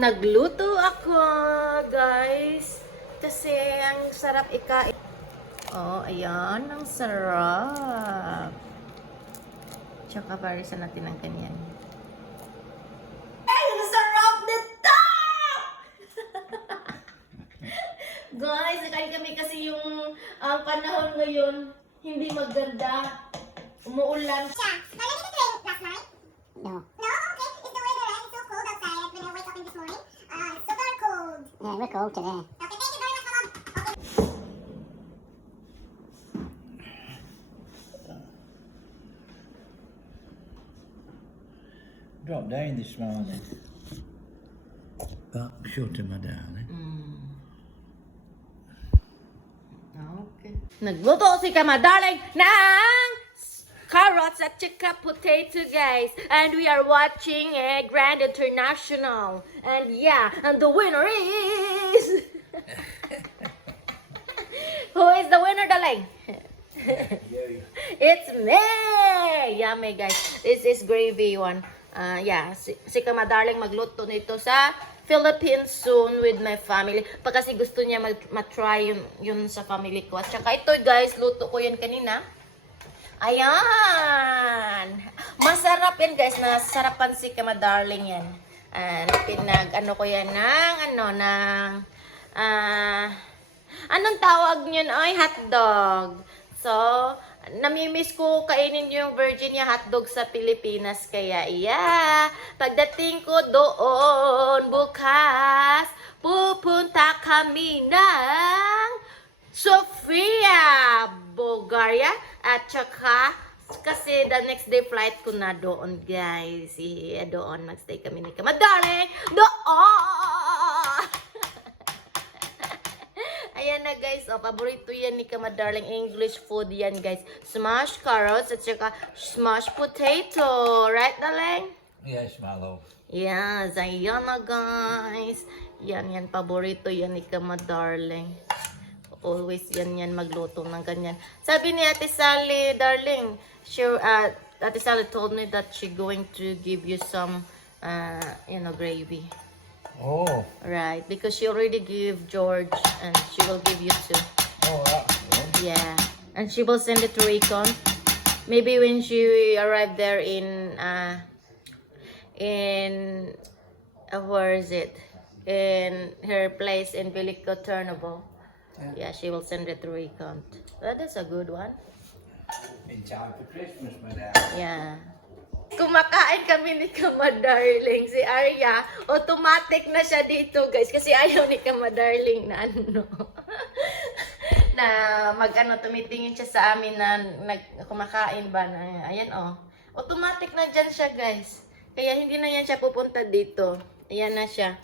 Nagluto ako, guys. Kasi ang sarap ikain. Oh, ayan. Ang sarap. Tsaka parisan natin ng ganyan. Ay, ang sarap nito! Guys, nakain kami kasi yung panahon ngayon hindi maganda. Umuulan. Yeah. But I didn't drink last night. No. No? Okay. It's the weather, right? It's so cold outside. When I wake up in this morning, it's super cold. Yeah, we're cold today. Okay, thank you very much, Mom. Okay. Drop down this morning. But shut him darling. Okay. Nagluto si Kamadaling ng carrots at saka potato, guys. And we are watching a Grand International. And yeah, and the winner is... Who is the winner, Daling? It's me! Yummy, guys. This is gravy one. Yeah, si Kamadarling magluto nito sa Philippines soon with my family. Pa kasi gusto niya matry yun sa family ko. At saka ito, guys, luto ko yan kanina. Ayan! Masarap yan, guys. Nasarapan si Kamadarling yan. And ano ko yan ng, anong tawag niyan? Ay, hotdog. So, namimiss ko kainin yung Virginia hotdog sa Pilipinas. Kaya, yeah, pagdating ko doon bukas, pupunta kami ng Sofia, Bulgaria. At saka, kasi the next day flight ko na doon, guys. Yeah, doon, magstay kami ni Kamadarling. Doon! Ayan na, guys. Oh, paborito yan ni Kamadarling. English food yan, guys. Smashed carrots at saka smashed potato. Right, Darling? Yes, my love. Yes, ayan na, guys. Yan, paborito yan ni Kamadarling. Always yan magluto ng ganyan. Sabi ni Ate Sally, darling, Ate Sally told me that she going to give you some, gravy. Oh. Right, because she already gave George and she will give you too. Oh, that's good. Yeah, and she will send it to Raycon. Maybe when she arrived there in where is it? In her place in Bilico Turnable. Yeah, she will send it to Raycon. That is a good one. In time for Christmas, my darling. Yeah. Kumakain kami ni Kamadarling. Si Arya, automatic na siya dito, guys. Kasi ayaw ni Kamadarling na na tumitingin siya sa amin na kumakain ba na. Ayan, oh. Automatic na dyan siya, guys. Kaya hindi na yan siya pupunta dito. Ayan na siya.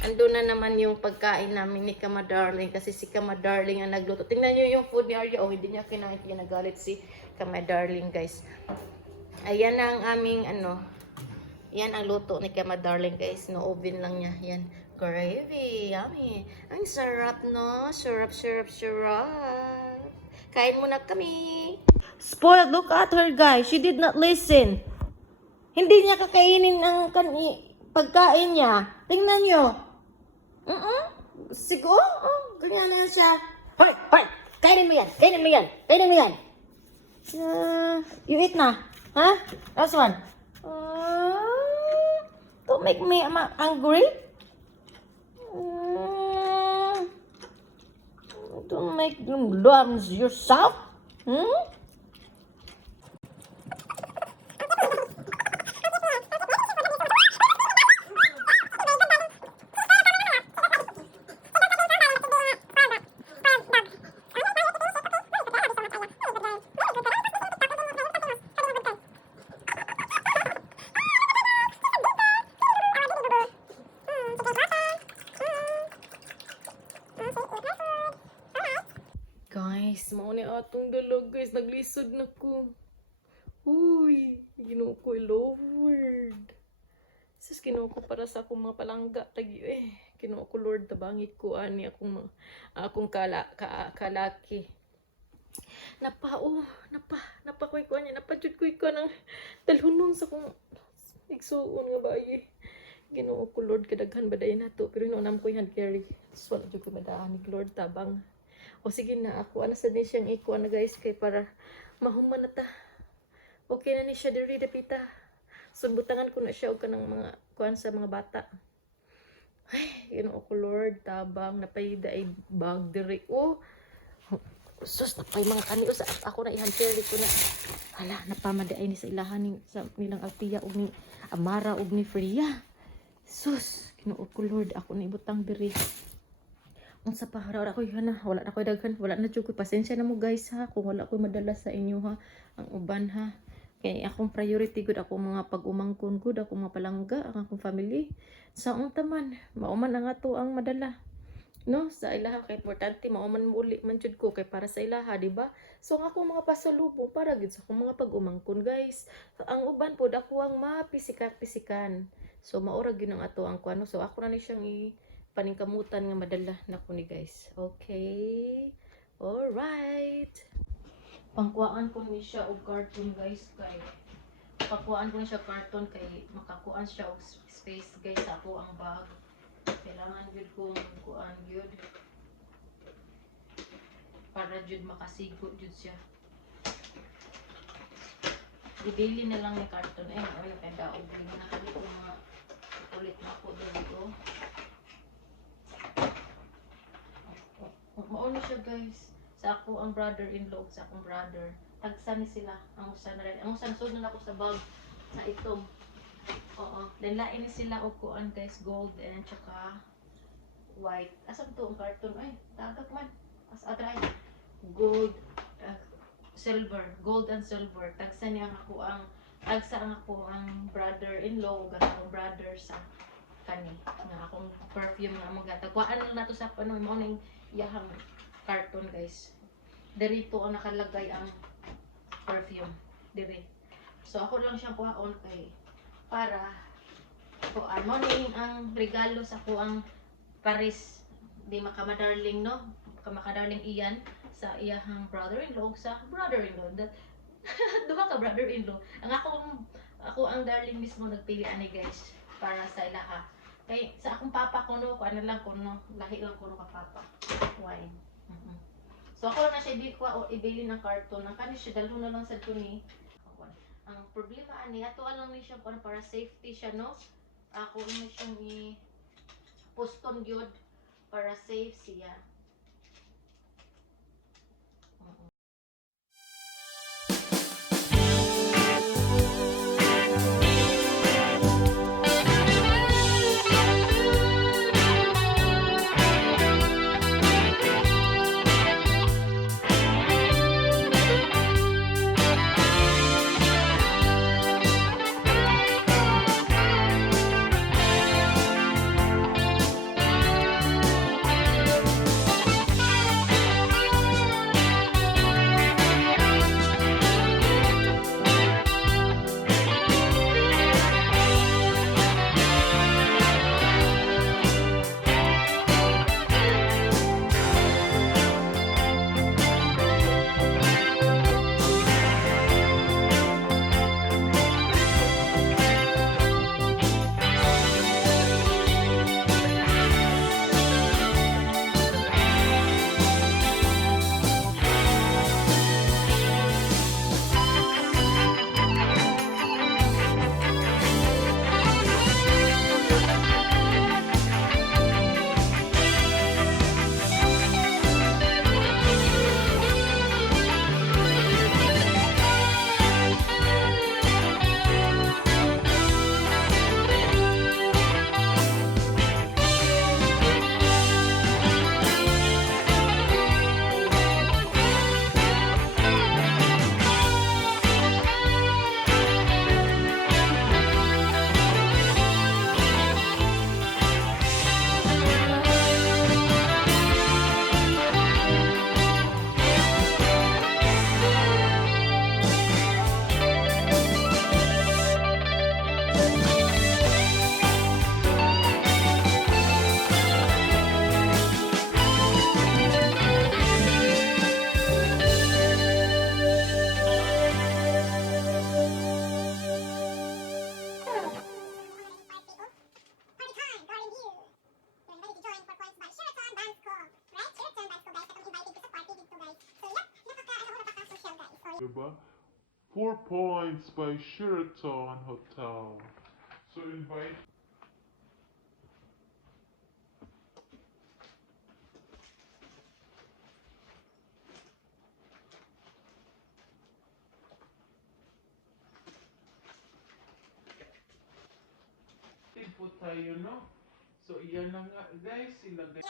Ando na naman yung pagkain namin ni Kamadarling. Kasi si Kamadarling ang nagluto. Tingnan nyo yung food ni Arya. Oh, hindi niya kinain. Kaya nagalit si Kamadarling, guys. Ayan ang aming yan ang luto ni Kamadarling, guys. No oven lang niya. Yan. Gravy. Yummy. Ang sarap, no? Sarap. Kain muna kami. Spoiled. Look at her, guys. She did not listen. Hindi niya kakainin ang pagkain niya. Tingnan nyo. Siguro. Ganyan na siya. Hoy! Kainin mo yan. You eat na. Huh? Last one. Don't make me angry. Don't make them lumps yourself. Guys, mauni atong dalag, guys. Naglisod na ko. Uy, ginuo ko, Lord. Sus, ginuo ko para sa akong mga palangga. Ginuo ko, Lord, tabangit ko ani akong kalaki. Napakuy ko niya. Napajud ko ng talhunong sa kong igsuon nga ba. Ginoo ko Lord kadaghan baday na to pero hinunam ko hand carry. So wala jud ko madaan ni Lord tabang. O sige na ako ana sa din siyang iko na guys kay para mahuman na ta. Okay na ni siya diri dapita. Sumbutangan ko na siya og kanang mga kuan sa mga bata. Ay, Ginoo ko Lord tabang napayda ay bag diri. Oh. Sus napay mga kaniyo sa ako na i-hand carry ko na. Hala napamaday ni sa ilahan ni sa nilang Altia ug ni Amara ug ni Freya. Sus, Ginoo ko Lord, ako na ibutang diri. Unsa pa wala ko wala na ko daghan, wala na jud ko pasensya na mo guys ha kung wala ko madala sa inyo ha ang uban ha. Kay akong priority gud ako mga pag-umangkon gud ako mga palangga ang akong family. Sa taman, mauman ang ato ang madala. No, sa ilaha kay importante mauman muli man jud ko kay para sa ilaha, di ba? So ang akong mga pasalubong para gid sa akong mga pag-umangkon guys. So, ang uban pod ako ang mapisika-pisikan. So maura gyud ang ato ang kuano. So ako na ni siyang paningkamutan nga madala nako ni guys. Okay. All right. Pangkuan ko ni siya og carton guys kay pakuan ko ni siya carton kay makakuan siya og space guys sa ako ang bag. Kailangan jud kong kuan jud para jud makasigot jud siya. Ibili na lang ni carton wala kay daog bili na kami ko mga ulit na po dito. Mauna siya guys sa ako ang brother-in-law sa akong brother. Tagsa ni sila ang usan na rin. Ang usan sud na ako sa bag sa itom. Oo. Then lain ni sila og kuan guys gold and tsaka white. Asa to ang carton ay tagak man. As atray gold silver, gold and silver. Tagsa niya ako ang brother-in-law ug akong brother sa kani nga akong perfume nga mo gatagwaan lang nato sa pano mo ning yahang carton guys. Diri to ang nakalagay ang perfume diri. So ako lang siyang kuhaon kay para kuan mo ning ang regalo sa ko ang Paris di makamadarling no makamadarling iyan sa iyahang brother-in-law sa brother-in-law that duha ka brother-in-law ang ako ang darling mismo nagpili ani guys para sa ilaha kay sa akong papa ko no kuan lang ko no lahi lang ko no ka papa wine. So ako na siya ibili ng carton ang kani siya dalo na lang sa tuni. Ang problema ani ato lang ni siya para safety siya no. Ako na siyang poston gyud para safe siya. diba? 4 points by Sheraton Hotel. So invite po tayo, no? So iyan na nga guys, ilagay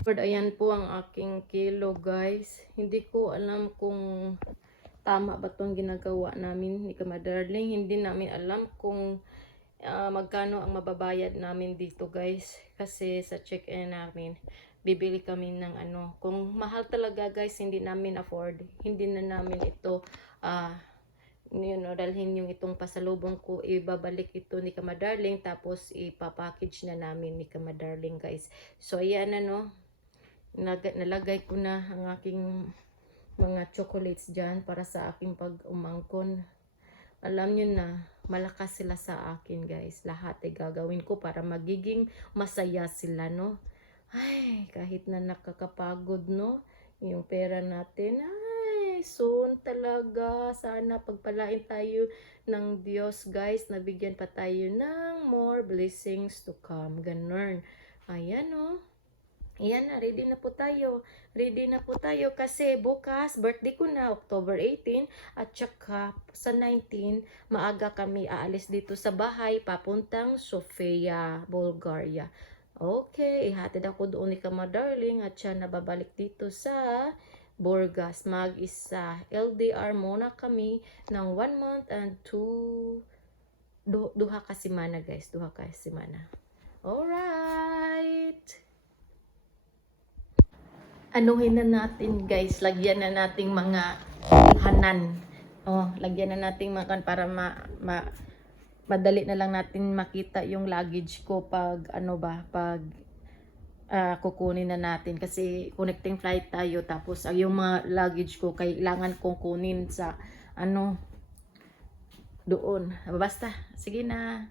Lord, ayan po ang aking kilo guys. Hindi ko alam kung tama ba itong ginagawa namin ni Kamadarling. Hindi namin alam kung magkano ang mababayad namin dito guys. Kasi sa check-in namin, bibili kami ng ano. Kung mahal talaga guys, hindi namin afford. Hindi na namin ito dalhin yung itong pasalubong ko, ibabalik ito ni Kamadarling, tapos ipapackage na namin ni Kamadarling guys. So ayan na, no, nalagay ko na ang aking mga chocolates dyan para sa aking pag-umangkon. Alam nyo na, malakas sila sa akin guys. Lahat ay gagawin ko para magiging masaya sila, no. Ay, kahit na nakakapagod, no, yung pera natin, soon talaga. Sana pagpalain tayo ng Diyos guys, nabigyan pa tayo ng more blessings to come. Ganun. Ayan, oh. Ayan na, ready na po tayo. Ready na po tayo kasi bukas, birthday ko na, October 18. At saka sa 19, maaga kami aalis dito sa bahay, papuntang Sofia, Bulgaria. Okay, ihatid ako doon ni Kamadarling at siya nababalik dito sa Burgas. Mag-isa. LDR muna kami ng 1 month and 2 duha ka semana guys. Duha ka semana. Alright. Anuhin na natin guys. Lagyan na nating mga hanan. Lagyan na nating mga para madali na lang natin makita yung luggage ko pag kukunin na natin kasi connecting flight tayo, tapos yung mga luggage ko kailangan kong kunin sa doon. Basta, sige na.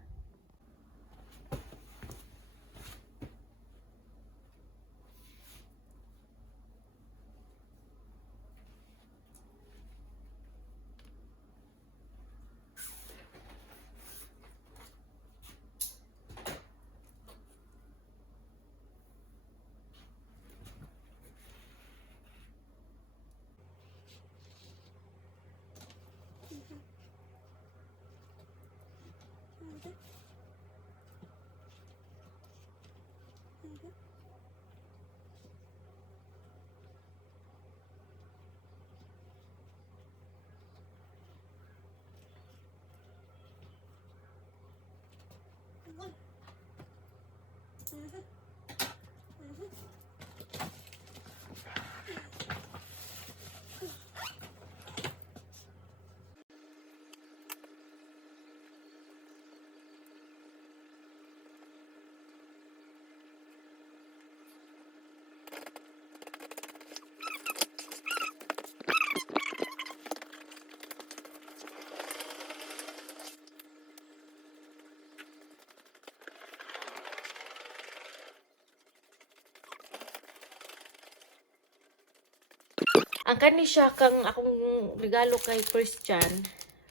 Ang kani siya kang akong regalo kay Christian,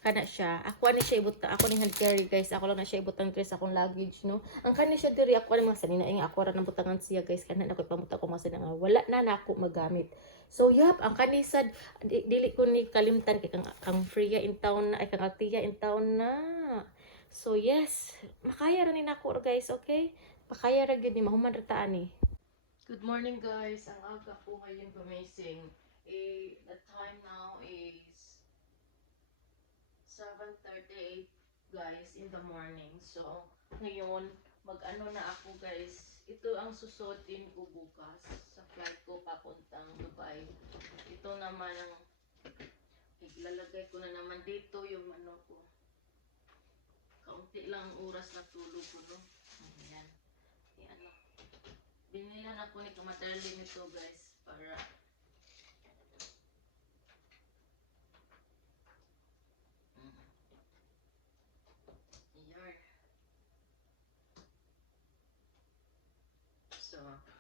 kana siya. Ako ani siya ibutang, ako ni hand carry guys. Ako lang na siya ibutang dress akong luggage, no. Ang kani siya diri ako ani mga sanina nga ako ra nang butangan siya guys. Kana ako pamuta ko mga nga wala na nako magamit. So yap, ang kani sad dili ko ni kalimtan kay kang Freya in town na, ay kang Altia in town na. So yes, makaya ra ni nako guys, okay? Makaya ra gyud ni mahuman ra ta ani. Good morning guys. Ang aga ko ngayon gumising. The time now is 7:38 guys in the morning. So, ngayon, mag-ano na ako guys. Ito ang susuotin ko bukas sa flight ko papuntang Dubai. Ito naman ang ilalagay ko na naman dito yung ano ko. Kaunti lang oras na tulog ko, no? Ayan. Ayan, no? Binilan ako ni Kamatali nito guys para Ayan. So, okay.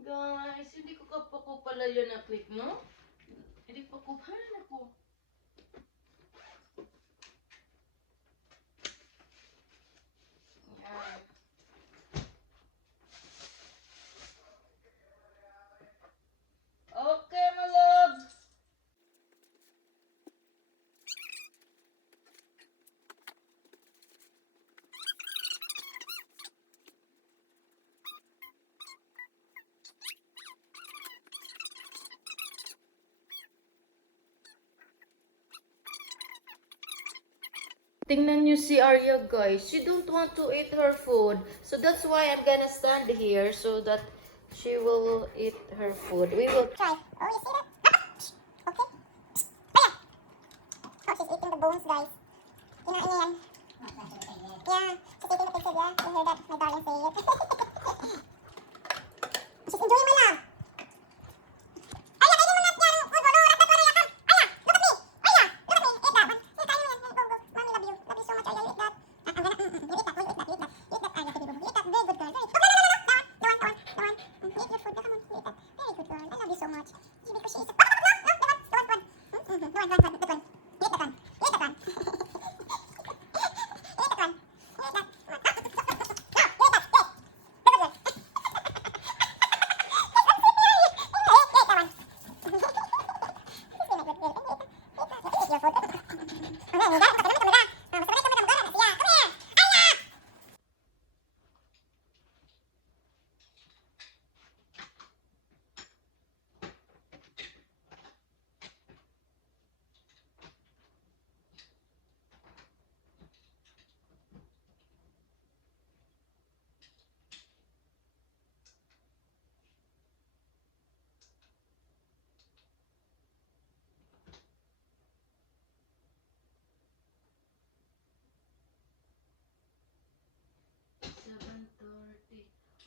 Guys, hindi ko pa ko pala yun na-click, no? Hindi pa ko, hanan ako. Yan. Okay, my love. Tingnan niyo si Arya guys. She don't want to eat her food. So that's why I'm gonna stand here so that she will eat her food. We will Try. Oh, you see that? Okay. Oh, yeah. Oh, she's eating the bones, guys. Kinain niya yan. Yeah, she's eating the pixel, yeah. You hear that? My darling say it. She's enjoying my love. Aya, kainin mo na yan. Food mo, no. Ratatouille, yakam. Aya, look at me. Aya, look at me. Eat that one. Here, kainin mo yan. Go, go. Mommy love you. Love you so much, Aya. You eat that. I'm gonna, you eat that. Oh, you eat that. You eat that. You eat that, Aya, baby boo. You eat that. Very good girl. Very good. No, no, no, no, no. That one. That one. Eat your food. Come on. You eat that. Very good girl. I love you so much. She, because she is. No, no, no, no. That one. That one. That one. That one. You eat that one. You eat that one. You eat that one. You eat that. No, you eat that. Good, good girl.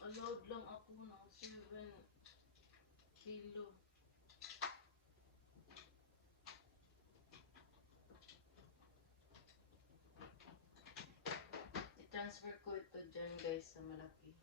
Allowed lang ako ng 7 kilo. I-transfer ko ito dyan guys sa malaki.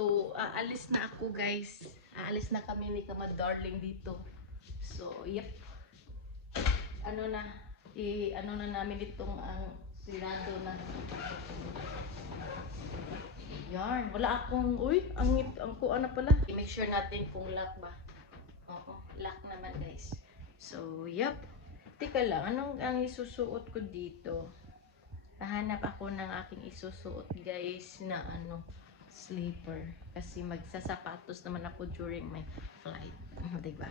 So, aalis na ako guys. Aalis na kami ni Kama Darling dito. So, yep. Ano na namin itong ang sirado na. Yarn, wala akong, ang kuha na pala. I-make sure natin kung lock ba. Oo, lock naman guys. So, yep. Teka lang, anong ang isusuot ko dito? Hahanap ako ng aking isusuot guys na sleeper. Kasi magsasapatos naman ako during my flight. Diba?